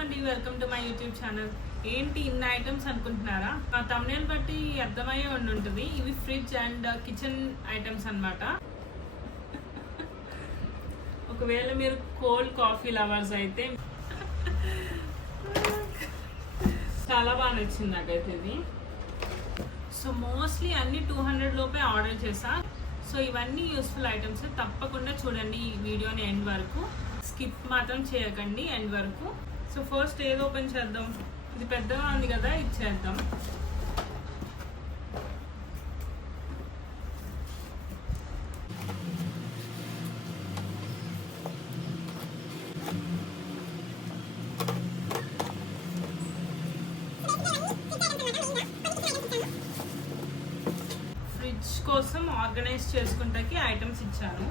అండి, welcome to my YouTube channel. ఏంటి ఇన్ని ఐటమ్స్ అనుకుంటున్నారా? ఆ thumbnail బట్టి అర్థమయ్యే ఉంటుంది. ఇవి ఫ్రిడ్జ్ అండ్ కిచెన్ ఐటమ్స్ అన్నమాట. ఒకవేళ మీరు కోల్డ్ కాఫీ లవర్స్ అయితే చాలా బాగా నచ్చింది నాకైతే ఇది. సో మోస్ట్లీ అన్ని 200 లోపే ఆర్డర్ చేసా. సో ఇవన్నీ యూస్ఫుల్ ఐటమ్స్, తప్పకుండా చూడండి ఈ వీడియోని ఎండ్ వరకు, స్కిప్ మాత్రం చేయకండి ఎండ్ వరకు. సో ఫస్ట్ ఏది ఓపెన్ చేద్దాం? ఇది పెద్దగా ఉంది కదా, ఇది చేద్దాం. ఫ్రిడ్జ్ కోసం ఆర్గనైజ్ చేసుకుంటాకి ఐటమ్స్ ఇచ్చాను.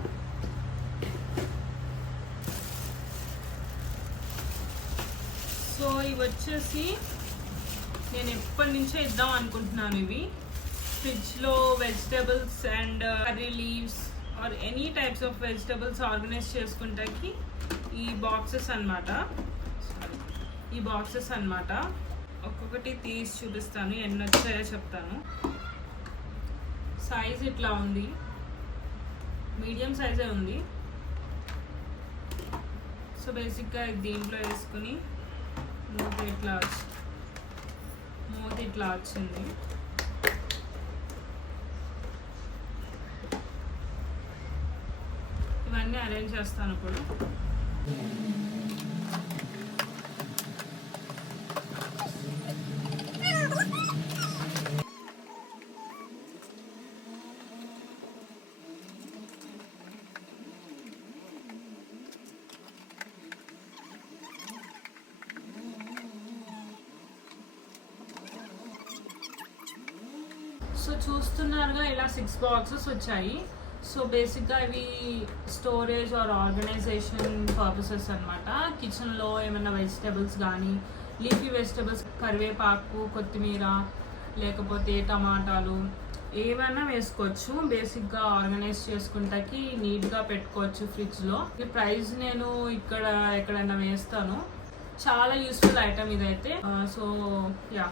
సో ఇవి వచ్చేసి నేను ఎప్పటి నుంచో ఇద్దాం అనుకుంటున్నాను. ఇవి ఫ్రిడ్జ్లో vegetables and curry leaves or any types of vegetables organise చేసుకుంటాకి ఈ బాక్సెస్ అన్నమాట. ఈ బాక్సెస్ అన్నమాట. ఒక్కొక్కటి తీసి చూపిస్తాను, ఎన్ని వచ్చాయో చెప్తాను. సైజ్ ఇట్లా ఉంది, మీడియం సైజే ఉంది. సో బేసిక్గా దీంట్లో వేసుకుని మూత ఇట్లా వచ్చింది. ఇవన్నీ అరేంజ్ చేస్తాను ఇప్పుడు. సో చూస్తున్నారుగా, ఇలా 6 బాక్సెస్ వచ్చాయి. సో బేసిక్గా ఇవి స్టోరేజ్ ఆర్ ఆర్గనైజేషన్ పర్పసెస్ అనమాట. కిచెన్లో ఏమైనా వెజిటబుల్స్ కానీ, లీఫీ వెజిటబుల్స్, కరివేపాకు, కొత్తిమీర, లేకపోతే టమాటాలు ఏమైనా వేసుకోవచ్చు. బేసిక్గా ఆర్గనైజ్ చేసుకుంటాకి నీట్గా పెట్టుకోవచ్చు ఫ్రిడ్జ్లో. ఈ ప్రైస్ నేను ఇక్కడ ఎక్కడైనా వేస్తాను. చాలా యూస్ఫుల్ ఐటమ్ ఇదైతే. సో యా,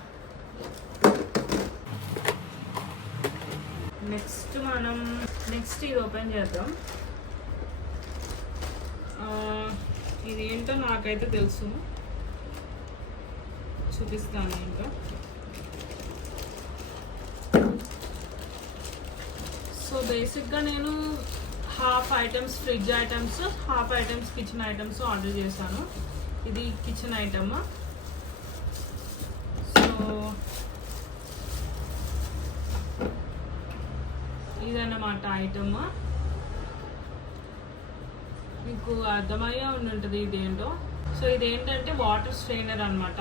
నెక్స్ట్ ఇది ఓపెన్ చేద్దాం. ఇది ఏంటో నాకైతే తెలుసు, చూపిస్తాను ఇంకా. సో బేసిక్గా నేను half items fridge items, half items kitchen items order చేశాను. ఇది కిచెన్ ఐటమ్. సో ఇదన్నమాట ఐటమ్. మీకు అర్థమయ్యే ఉంటుంది ఇదేంటో. సో ఇదేంటంటే వాటర్ స్ట్రెయినర్ అనమాట.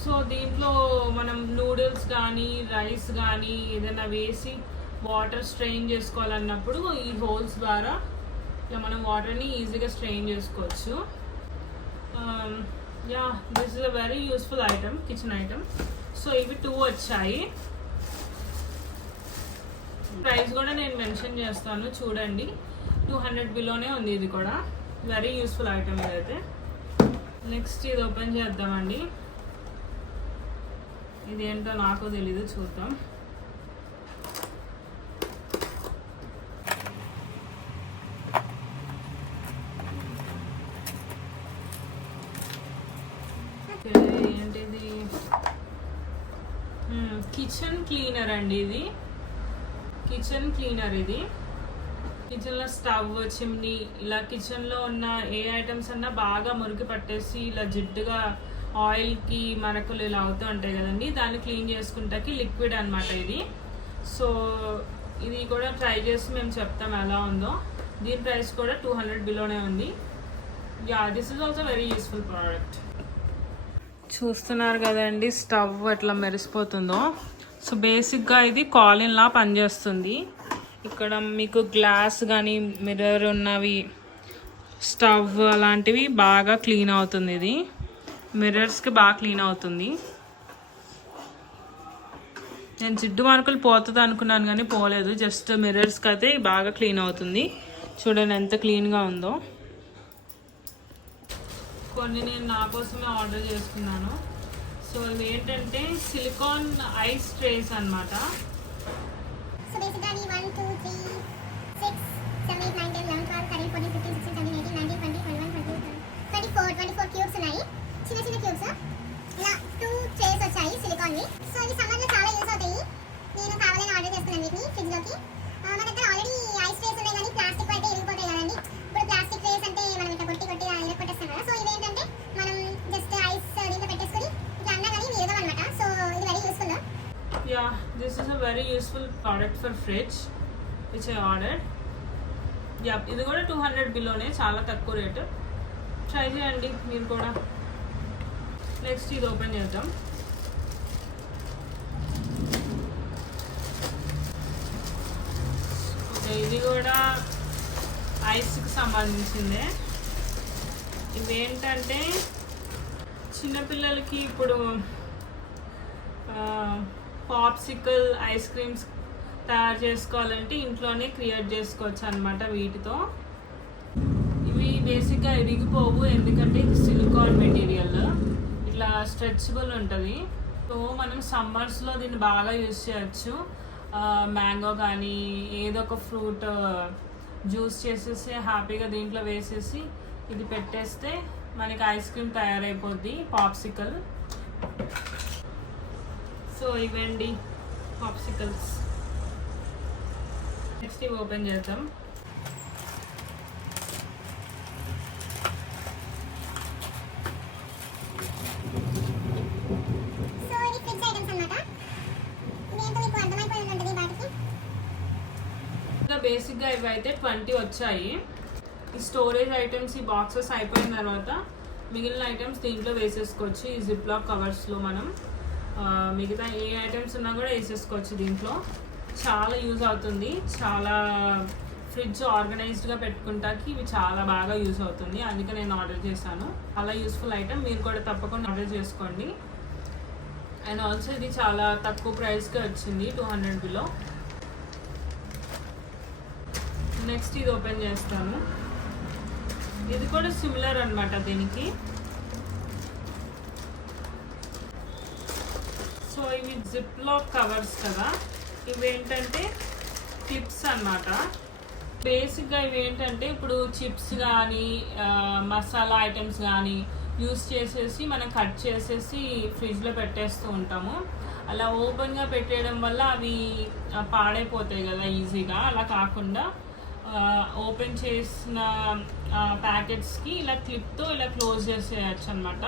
సో దీంట్లో మనం నూడిల్స్ కానీ, రైస్ కానీ ఏదైనా వేసి వాటర్ స్ట్రెయిన్ చేసుకోవాలన్నప్పుడు ఈ హోల్స్ ద్వారా ఇలా మనం వాటర్ని ఈజీగా స్ట్రెయిన్ చేసుకోవచ్చు. Yeah, this is a very useful item, kitchen item. So ఇవి 2 వచ్చాయి. ప్రైస్ కూడా నేను మెన్షన్ చేస్తాను, చూడండి. 200 బిలోనే ఉంది. ఇది కూడా వెరీ యూస్ఫుల్ ఐటమ్ ఇదైతే. నెక్స్ట్ ఇది ఓపెన్ చేద్దామండి. ఇదేంటో నాకు తెలీదు, చూద్దాం. ఏంటిది? కిచెన్ క్లీనర్ అండి ఇది. కిచెన్ క్లీనర్ ఇది. కిచెన్లో స్టవ్, చిమ్నీ, ఇలా కిచెన్లో ఉన్న ఏ ఐటమ్స్ అన్నా బాగా మురికి పట్టేసి ఇలా జిడ్డుగా ఆయిల్కి మరకలు ఇలా అవుతూ ఉంటాయి కదండి, దాన్ని క్లీన్ చేసుకుంటాకి లిక్విడ్ అనమాట ఇది. సో ఇది కూడా ట్రై చేసి మేము చెప్తాం ఎలా ఉందో. దీని ప్రైస్ కూడా 200 బిలోనే ఉంది. Yeah, this is also very useful product. చూస్తున్నారు కదండి స్టవ్ ఎట్లా మెరిసిపోతుందో. సో బేసిక్గా ఇది కాలిన్లా పనిచేస్తుంది. ఇక్కడ మీకు గ్లాస్ కానీ, మిర్రర్ ఉన్నవి, స్టవ్ అలాంటివి బాగా క్లీన్ అవుతుంది. ఇది మిర్రర్స్కి బాగా క్లీన్ అవుతుంది. నేను జిడ్డు మార్కులు పోతుంది అనుకున్నాను కానీ పోలేదు, జస్ట్ మిర్రర్స్కి అయితే బాగా క్లీన్ అవుతుంది. చూడండి ఎంత క్లీన్గా ఉందో. కొన్ని నేను నా కోసమే ఆర్డర్ చేసుకున్నాను. సో ఇవి ఏంటంటే సిలికాన్ ఐస్ ట్రేస్ అన్నమాట. సో బేసిక్గా 1 2 3 6 7 8 9 10 11 12 13 14 15 16 17 18 19 20 21 22 24 క్యూబ్స్ ఉన్నాయి, చిన్న చిన్న క్యూబ్స్. ఇలా 2 ట్రేస్ వచ్చాయి సిలికాన్వి. సో ఇవి సమ్మర్లో చాలా యూస్ అవుతాయి. నేను కావాలని ఆర్డర్ చేసుకున్నాను వీటిని ఫ్రిడ్జ్లోకి. మన దగ్గర ఆల్రెడీ ఐస్ ట్రేస్ ఉన్నాయి కానీ ప్లాస్టిక్ అయితే ఇరిగిపోతాయి కదండి. ఇప్పుడు ప్లాస్టిక్ ట్రేస్ అంటే మనం ఇట్లా కొట్టి ఇరగొట్టేస్తాం కదా. సో ఇవేంటంటే మనం జస్ట్ ఐస్ దీంట్లో పెట్టేసుకొని ఇట్లా అన్నా కానీ ఇరగం అనమాట. సో ఇది very useful. Yeah, this is a very useful product for fridge which I ordered. Yeah, ఇది కూడా 200 బిలోనే, చాలా తక్కువ రేటు. ట్రై చేయండి మీరు కూడా. నెక్స్ట్ ఇది ఓపెన్ చేద్దాం. ఓకే, ఇది కూడా ఐస్కి సంబంధించిందే. ఇవేంటంటే చిన్నపిల్లలకి ఇప్పుడు పాప్సికల్ ఐస్ క్రీమ్స్ తయారు చేసుకోవాలంటే ఇంట్లోనే క్రియేట్ చేసుకోవచ్చు అనమాట వీటితో. ఇవి బేసిక్గా ఇరిగిపోవు, ఎందుకంటే ఇది సిలికాన్ మెటీరియల్, ఇట్లా స్ట్రెచబుల్ ఉంటుంది. సో మనం సమ్మర్స్లో దీన్ని బాగా యూజ్ చేయొచ్చు. మ్యాంగో కానీ ఏదో ఒక ఫ్రూట్ జ్యూస్ చేసేసి హ్యాపీగా దీంట్లో వేసేసి ఇది పెట్టేస్తే మనకి ఐస్ క్రీమ్ తయారైపోద్ది, పాప్సికల్. సో ఇవండి పాప్సికల్స్. నెక్స్ట్ ఇవి ఓపెన్ చేద్దాం. సో ఇది ఫ్రిడ్జ్ ఐటమ్స్ అన్నమాట. ఇదేంటో మీకు అర్థమైపోయి ఉంటుంది వాటికి. ఇంకా బేసిక్గా ఇవి అయితే 20 వచ్చాయి. ఈ స్టోరేజ్ ఐటమ్స్, ఈ బాక్సెస్ అయిపోయిన తర్వాత మిగిలిన ఐటమ్స్ దీంట్లో వేసేసుకోవచ్చు. ఈ జిప్లాక్ కవర్స్లో మనం మిగతా ఏ ఐటమ్స్ ఉన్నా కూడా వేసేసుకోవచ్చు దీంట్లో. చాలా యూజ్ అవుతుంది, చాలా ఫ్రిడ్జ్ ఆర్గనైజ్డ్గా పెట్టుకుంటాకి ఇవి చాలా బాగా యూజ్ అవుతుంది. అందుకే నేను ఆర్డర్ చేశాను. చాలా యూస్ఫుల్ ఐటమ్, మీరు కూడా తప్పకుండా ఆర్డర్ చేసుకోండి. అండ్ ఆల్సో ఇది చాలా తక్కువ ప్రైస్కి వచ్చింది, 200 బిలో. నెక్స్ట్ ఇది ఓపెన్ చేస్తాను. ఇది కూడా సిమిలర్ అనమాట దీనికి. సో ఇవి జిప్లాక్ కవర్స్ కదా, ఇవి ఏంటంటే క్లిప్స్ అన్నమాట. బేసిక్గా ఇవి ఏంటంటే ఇప్పుడు చిప్స్ కానీ మసాలా ఐటమ్స్ కానీ యూస్ చేసేసి మనం కట్ చేసేసి ఫ్రిడ్జ్లో పెట్టేస్తూ ఉంటాము. అలా ఓపెన్గా పెట్టేయడం వల్ల అవి పాడైపోతాయి కదా ఈజీగా. అలా కాకుండా ఓపెన్ చేసిన ప్యాకెట్స్కి ఇలా క్లిప్తో ఇలా క్లోజ్ చేసేయచ్చు అనమాట.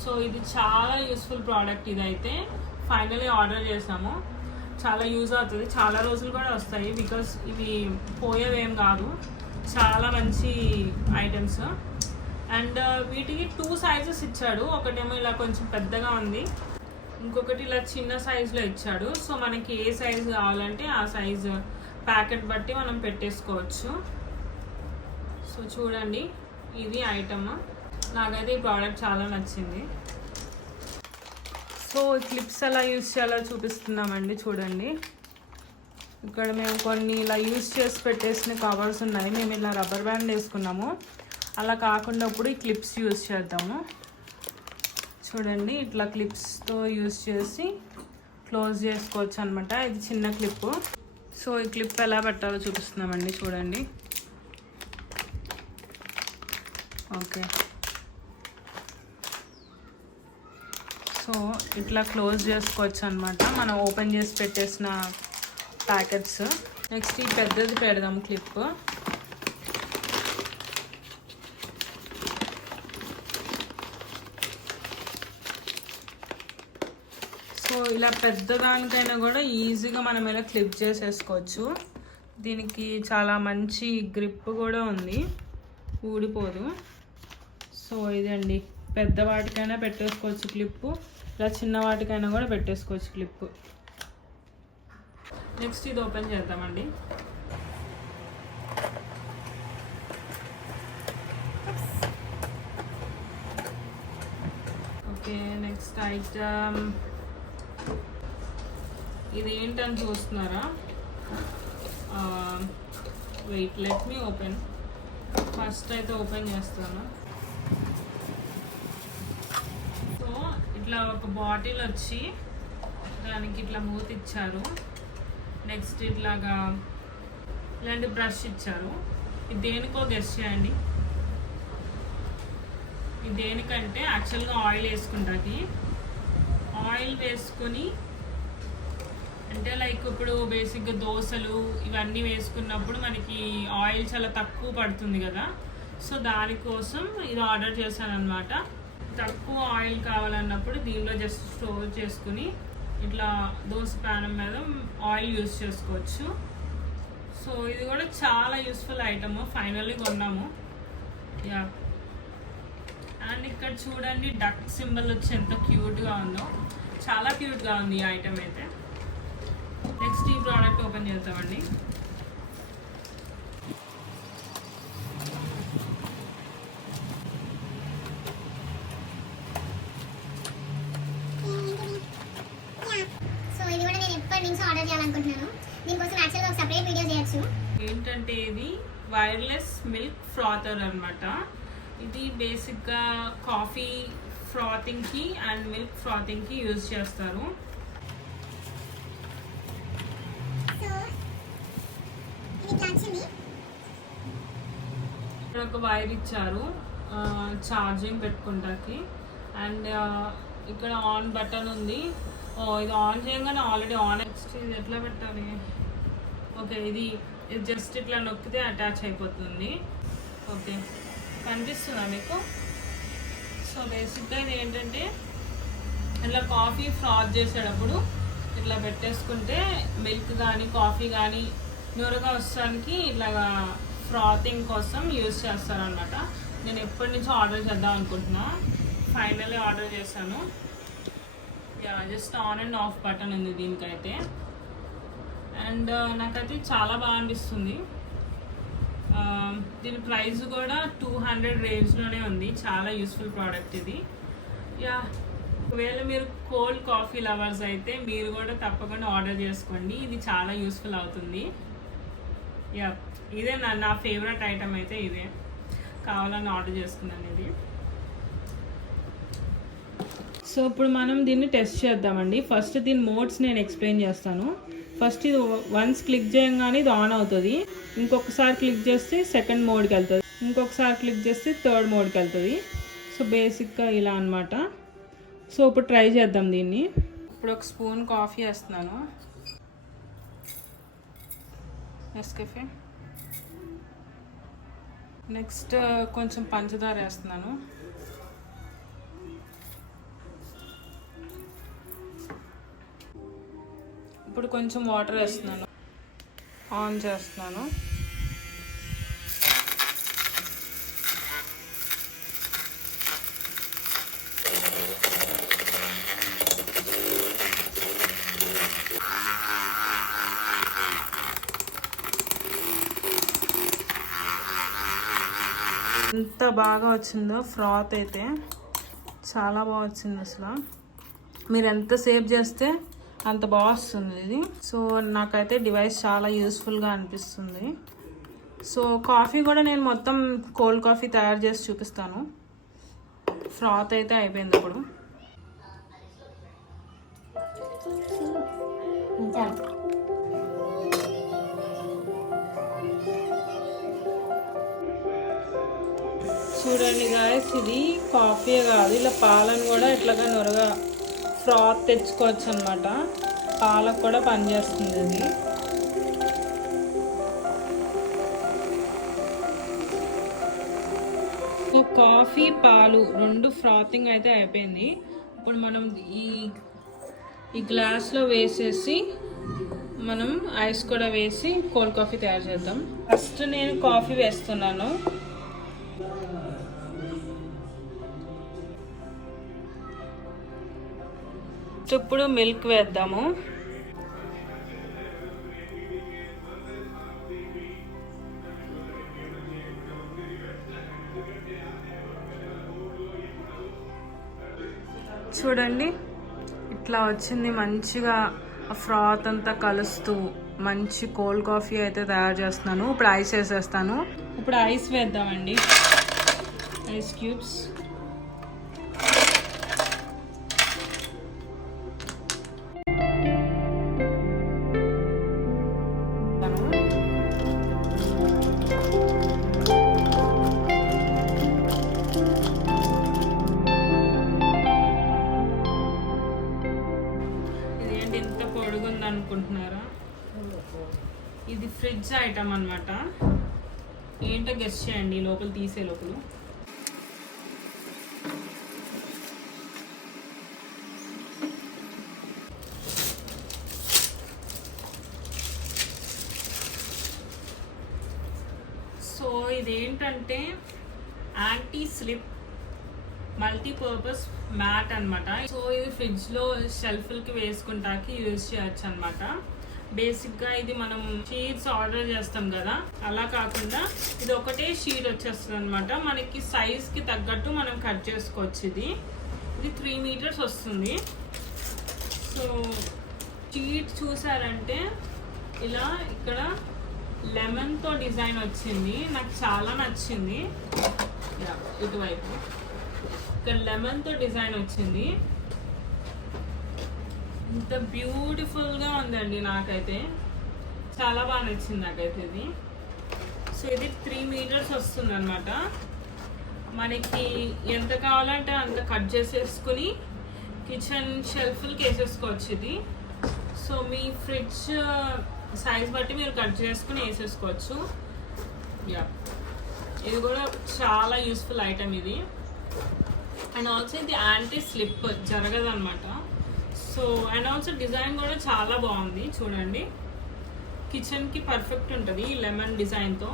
సో ఇది చాలా యూస్ఫుల్ ప్రోడక్ట్. ఇదైతే ఫైనలీ ఆర్డర్ చేసాము. చాలా యూజ్ అవుతుంది, చాలా రోజులు కూడా వస్తాయి, బికాస్ ఇవి పోయేవేం కాదు. చాలా మంచి ఐటమ్స్. అండ్ వీటికి 2 సైజెస్ ఇచ్చాడు. ఒకటేమో ఇలా కొంచెం పెద్దగా ఉంది, ఇంకొకటి ఇలా చిన్న సైజులో ఇచ్చాడు. సో మనకి ఏ సైజు కావాలంటే ఆ సైజు ప్యాకెట్ బట్టి మనం పెట్టేసుకోవచ్చు. సో చూడండి, ఇది ఐటమ్. నాకైతే ఈ ప్రోడక్ట్ చాలా నచ్చింది. సో క్లిప్స్ ఎలా యూజ్ చేయాలో చూపిస్తున్నామండి. చూడండి, ఇక్కడ మేము కొన్ని ఇలా యూజ్ చేసి పెట్టేసిన కవర్స్ ఉన్నాయి. మేము ఇలా రబ్బర్ బ్యాండ్ వేసుకున్నాము. అలా కాకుండా ఇప్పుడు ఈ క్లిప్స్ యూజ్ చేద్దాము. చూడండి, ఇట్లా క్లిప్స్తో యూజ్ చేసి క్లోజ్ చేసుకోవచ్చు అనమాట. ఇది చిన్న క్లిప్. సో ఈ క్లిప్ ఎలా పెట్టాలో చూపిస్తున్నామండి. చూడండి, ఓకే. సో ఇట్లా క్లోజ్ చేసుకోవచ్చు అనమాట మనం ఓపెన్ చేసి పెట్టేసిన ప్యాకెట్స్. నెక్స్ట్ ఈ పెద్దది పెడదాం క్లిప్. సో ఇలా పెద్దదానికైనా కూడా ఈజీగా మనం ఇలా క్లిప్ చేసేసుకోవచ్చు. దీనికి చాలా మంచి గ్రిప్ కూడా ఉంది, ఊడిపోదు. సో ఇదండి, పెద్ద వాటికైనా పెట్టేసుకోవచ్చు క్లిప్పు, ఇలా చిన్న వాటికైనా కూడా పెట్టేసుకోవచ్చు క్లిప్పు. నెక్స్ట్ ఇది ఓపెన్ చేద్దామండి. ఓకే, నెక్స్ట్ ఐటమ్ ఇది ఏంటని చూస్తున్నారా? Wait, let me open. First అయితే ఓపెన్ చేస్తాను. ఇట్లా ఒక బాటిల్ వచ్చి దానికి ఇట్లా మూత ఇచ్చారు. నెక్స్ట్ ఇట్లాగా ఇలాంటి బ్రష్ ఇచ్చారు. ఇది దేనికో గెస్ చేయండి. ఇది దేనికంటే యాక్చువల్గా ఆయిల్ వేసుకుంటాకి. ఆయిల్ వేసుకొని అంటే లైక్ ఇప్పుడు బేసిక్గా దోశలు ఇవన్నీ వేసుకున్నప్పుడు మనకి ఆయిల్ చాలా తక్కువ పడుతుంది కదా, సో దానికోసం ఇది ఆర్డర్ చేశాను అనమాట. తక్కువ ఆయిల్ కావాలన్నప్పుడు దీనిలో జస్ట్ స్టోర్ చేసుకుని ఇట్లా దోశ ప్యానం మీద ఆయిల్ యూస్ చేసుకోవచ్చు. సో ఇది కూడా చాలా యూస్ఫుల్ ఐటమ్. ఫైనల్లీ కొన్నాము. యా, అండ్ ఇక్కడ చూడండి డక్ సింబల్ వచ్చి ఎంత క్యూట్గా ఉందో. చాలా క్యూట్గా ఉంది ఈ ఐటమ్ అయితే. నెక్స్ట్ ఈ ప్రోడక్ట్ ఓపెన్ చేద్దామండి. సో ఇది కూడా నేను ఎప్పటి నుంచి ఆర్డర్ చేయాలనుకుంటున్నాను. దీనికోసం యాక్చువల్గా ఒక సపరేట్ వీడియో చేయొచ్చు. ఏంటంటే ఇది వైర్లెస్ మిల్క్ ఫ్రాతర్ అనమాట. ఇది బేసిక్గా కాఫీ ఫ్రాతింగ్కి అండ్ మిల్క్ ఫ్రాతింగ్కి యూజ్ చేస్తారు. ఇక్కడ ఒక వైర్ ఇచ్చారు ఛార్జింగ్ పెట్టుకుంటాకి. అండ్ ఇక్కడ ఆన్ బటన్ ఉంది. ఇది ఆన్ చేయగానే ఆల్రెడీ ఆన్. నెక్స్ట్ ఇది ఎట్లా పెట్టాలి? ఓకే, ఇది జస్ట్ ఇట్లా నొక్కితే అటాచ్ అయిపోతుంది. ఓకే, కనిపిస్తుందా మీకు? సో బేసిక్గా ఇది ఏంటంటే ఇట్లా కాఫీ ఫ్రాత్ చేసేటప్పుడు ఇట్లా పెట్టేసుకుంటే మిల్క్ కానీ కాఫీ కానీ నూరగా వస్తానికి ఇట్లాగా ఫ్రాతింగ్ కోసం యూజ్ చేస్తారనమాట. నేను ఎప్పటి నుంచో ఆర్డర్ చేద్దాం అనుకుంటున్నా. ఫైనల్లీ ఆర్డర్ చేశాను. Yeah, just on and of button ఉంది దీనికైతే. అండ్ నాకైతే చాలా బాగా అనిపిస్తుంది. దీని ప్రైస్ కూడా 200 రేంజ్లోనే ఉంది. చాలా యూస్ఫుల్ ప్రోడక్ట్ ఇది. యా, ఒకవేళ మీరు కోల్డ్ కాఫీ లవర్స్ అయితే మీరు కూడా తప్పకుండా ఆర్డర్ చేసుకోండి. ఇది చాలా యూస్ఫుల్ అవుతుంది. యా, ఇదే నా ఫేవరెట్ ఐటమ్ అయితే ఇదే. కావాలని ఆర్డర్ చేసుకున్నాను ఇది. సో ఇప్పుడు మనం దీన్ని టెస్ట్ చేద్దామండి. ఫస్ట్ దీని మోడ్స్ నేను ఎక్స్ప్లెయిన్ చేస్తాను. ఫస్ట్ ఇది వన్స్ క్లిక్ చేయగానే ఇది ఆన్ అవుతుంది. ఇంకొకసారి క్లిక్ చేస్తే సెకండ్ మోడ్కి వెళ్తుంది. ఇంకొకసారి క్లిక్ చేస్తే థర్డ్ మోడ్కి వెళ్తుంది. సో బేసిక్గా ఇలా అనమాట. సో ఇప్పుడు ట్రై చేద్దాం దీన్ని. ఇప్పుడు ఒక స్పూన్ కాఫీ వేస్తున్నాను, నెస్కాఫే. నెక్స్ట్ కొంచెం పంచదార వేస్తున్నాను. ఇప్పుడు కొంచెం వాటర్ వేస్తున్నాను. ఆన్ చేస్తున్నాను. ఎంత బాగా వచ్చిందో ఫ్రాత్ అయితే. చాలా బాగా వచ్చింది అసలు. మీరు ఎంత సేవ్ చేస్తే అంత బాగా వస్తుంది ఇది. సో నాకైతే డివైస్ చాలా యూస్ఫుల్గా అనిపిస్తుంది. సో కాఫీ కూడా నేను మొత్తం కోల్డ్ కాఫీ తయారు చేసి చూపిస్తాను. ఫ్రాత్ అయితే అయిపోయింది ఇప్పుడు. చూడండి గాయస్, ఇది కాఫీ కాదు, ఇలా పాలను కూడా ఇట్లాగా నొరగా ఫ్రాత్ తెచ్చుకోవచ్చు అనమాట. పాలకు కూడా పనిచేస్తుంది ఇది. సో కాఫీ పాలు రెండు ఫ్రాతింగ్ అయితే అయిపోయింది. ఇప్పుడు మనం ఈ గ్లాస్లో వేసేసి మనం ఐస్ కూడా వేసి కోల్డ్ కాఫీ తయారు చేద్దాం. ఫస్ట్ నేను కాఫీ వేస్తున్నాను. ఇప్పుడు మిల్క్ వేద్దాము. చూడండి ఇట్లా వచ్చింది. మంచిగా ఫ్రాత్ అంతా కలుస్తూ మంచి కోల్డ్ కాఫీ అయితే తయారు చేస్తున్నాను. ఇప్పుడు ఐస్ వేసేస్తాను. ఇప్పుడు ఐస్ వేద్దామండి. Ice cubes. ఫ్రిడ్జ్ ఐటమ్ అన్నమాట. ఏంటో గెస్ చేయండి లోపల తీసే లోపల. సో ఇదేంటంటే యాంటీ స్లిప్ మల్టీపర్పస్ మ్యాట్ అన్నమాట. సో ఇది ఫ్రిడ్జ్లో షెల్ఫ్లకి వేసుకుంటాకి యూజ్ చేయొచ్చు అనమాట. బేసిక్గా ఇది మనం షీట్స్ ఆర్డర్ చేస్తాం కదా, అలా కాకుండా ఇది ఒకటే షీట్ వచ్చేస్తుంది అనమాట. మనకి సైజ్కి తగ్గట్టు మనం కట్ చేసుకోవచ్చు. ఇది 3 మీటర్స్ వస్తుంది. సో షీట్ చూసారంటే ఇలా ఇక్కడ లెమన్తో డిజైన్ వచ్చింది, నాకు చాలా నచ్చింది. ఇటువైపు ఇక్కడ లెమన్తో డిజైన్ వచ్చింది. ఇంత బ్యూటిఫుల్గా ఉందండి, నాకైతే చాలా బాగా నచ్చింది నాకైతే ఇది. సో ఇది 3 మీటర్స్ వస్తుంది అనమాట. మనకి ఎంత కావాలంటే అంత కట్ చేసేసుకుని కిచెన్ షెల్ఫ్లకి వేసేసుకోవచ్చు ఇది. సో మీ ఫ్రిడ్జ్ సైజ్ బట్టి మీరు కట్ చేసుకుని వేసేసుకోవచ్చు. ఇది కూడా చాలా యూస్ఫుల్ ఐటమ్ ఇది. అండ్ ఆల్సో ఇది యాంటీ స్లిప్ జరగదు అనమాట. సో అండ్ ఆల్సో డిజైన్ కూడా చాలా బాగుంది చూడండి, కిచెన్కి పర్ఫెక్ట్ ఉంటుంది లెమన్ డిజైన్తో.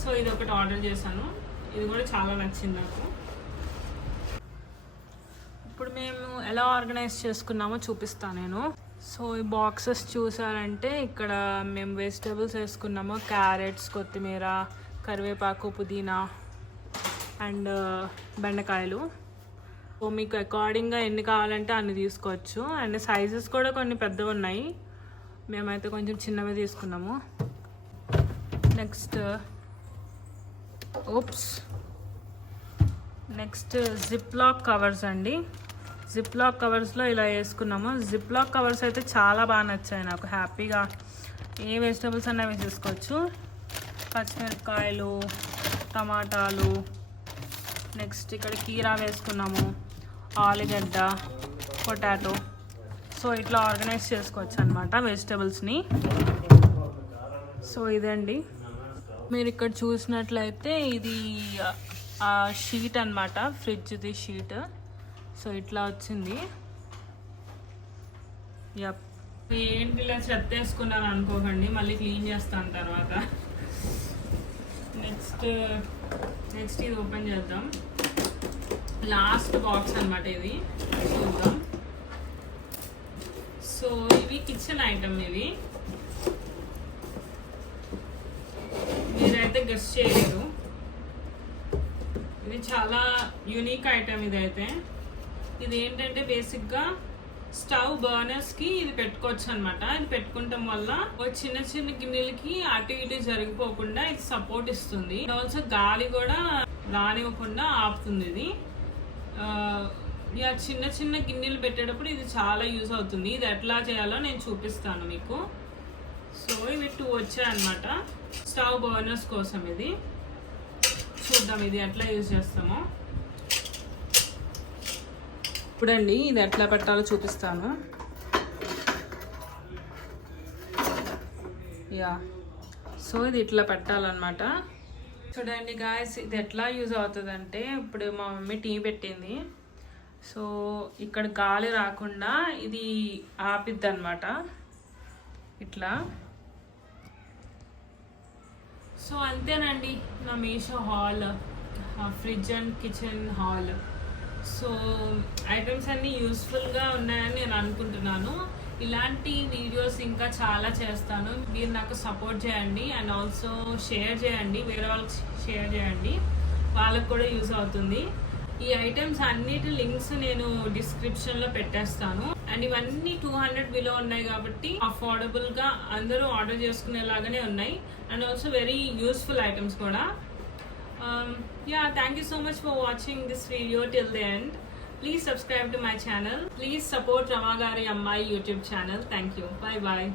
సో ఇది ఒకటి ఆర్డర్ చేశాను, ఇది కూడా చాలా నచ్చింది నాకు. ఇప్పుడు మేము ఎలా ఆర్గనైజ్ చేసుకున్నామో చూపిస్తాను నేను. సో ఈ బాక్సెస్ చూసారంటే ఇక్కడ మేము వెజిటేబుల్స్ వేసుకున్నాము, క్యారెట్స్, కొత్తిమీర, కరివేపాకు, పుదీనా అండ్ బెండకాయలు. సో మీకు అకార్డింగ్గా ఎన్ని కావాలంటే అన్ని తీసుకోవచ్చు. అండ్ సైజెస్ కూడా కొన్ని పెద్దవి ఉన్నాయి, మేమైతే కొంచెం చిన్నవి తీసుకున్నాము. నెక్స్ట్ జిప్ లాక్ కవర్స్ అండి. జిప్ లాక్ కవర్స్లో ఇలా వేసుకున్నాము. జిప్ లాక్ కవర్స్ అయితే చాలా బాగా నచ్చాయి నాకు. హ్యాపీగా ఏ వెజిటబుల్స్ అన్నా వేసేసుకోవచ్చు. పచ్చిమిరపకాయలు, టమాటాలు, నెక్స్ట్ ఇక్కడ కీరా వేసుకున్నాము, ఆలుగడ్డ, పొటాటో. సో ఇట్లా ఆర్గనైజ్ చేసుకోవచ్చు అనమాట వెజిటబుల్స్ని. సో ఇదండి, మీరు ఇక్కడ చూసినట్లయితే ఇది షీట్ అనమాట, ఫ్రిడ్జ్ది షీట్. సో ఇట్లా వచ్చింది. ఏంటి ఇలా చెత్త వేసుకున్నాను అనుకోకండి, మళ్ళీ క్లీన్ చేస్తాను తర్వాత. నెక్స్ట్ ఇది ఓపెన్ చేద్దాం. లాస్ట్ బాక్స్ అనమాట ఇది, చూద్దాం. సో ఇవి కిచెన్ ఐటమ్, ఇవి మీరైతే గెస్ చేయలేరు. ఇది చాలా యూనిక్ ఐటమ్ ఇదైతే. ఇది ఏంటంటే బేసిక్గా స్టవ్ బర్నర్స్కి ఇది పెట్టుకోవచ్చు అనమాట. ఇది పెట్టుకుంటాం వల్ల చిన్న చిన్న గిన్నెలకి అటు ఇటు జరిగిపోకుండా ఇది సపోర్ట్ ఇస్తుంది. ఆల్సో గాలి కూడా రానివ్వకుండా ఆపుతుంది ఇది. చిన్న చిన్న గిన్నెలు పెట్టేటప్పుడు ఇది చాలా యూజ్ అవుతుంది. ఇది ఎట్లా చేయాలో నేను చూపిస్తాను మీకు. సో ఇవి 2 వచ్చాయన్నమాట స్టవ్ బర్నర్స్ కోసం. ఇది చూద్దాం ఇది ఎట్లా యూజ్ చేస్తామో. ఇప్పుడండి ఇది ఎట్లా పెట్టాలో చూపిస్తాను. సో ఇది ఇట్లా పెట్టాలన్నమాట. చూడండి గాయస్, ఇది ఎట్లా యూజ్ అవుతుందంటే, ఇప్పుడు మా మమ్మీ టీ పెట్టింది. సో ఇక్కడ గాలి రాకుండా ఇది ఆపిద్ది అనమాట ఇట్లా. సో అంతేనండి నా Meesho hall, fridge and kitchen hall. So items అన్నీ యూస్ఫుల్గా ఉన్నాయని నేను అనుకుంటున్నాను. ఇలాంటి వీడియోస్ ఇంకా చాలా చేస్తాను. మీరు నాకు సపోర్ట్ చేయండి అండ్ ఆల్సో షేర్ చేయండి, వేరే వాళ్ళకి షేర్ చేయండి, వాళ్ళకి కూడా యూజ్ అవుతుంది. ఈ ఐటమ్స్ అన్నిటి లింక్స్ నేను డిస్క్రిప్షన్లో పెట్టేస్తాను. అండ్ ఇవన్నీ 200 బిలో ఉన్నాయి కాబట్టి అఫోర్డబుల్గా అందరూ ఆర్డర్ చేసుకునేలాగానే ఉన్నాయి. And also very useful items కూడా. Thank you so much for watching this video till the end. Please subscribe to my channel. Please support Ramagari Ammai YouTube channel. Thank you. Bye bye.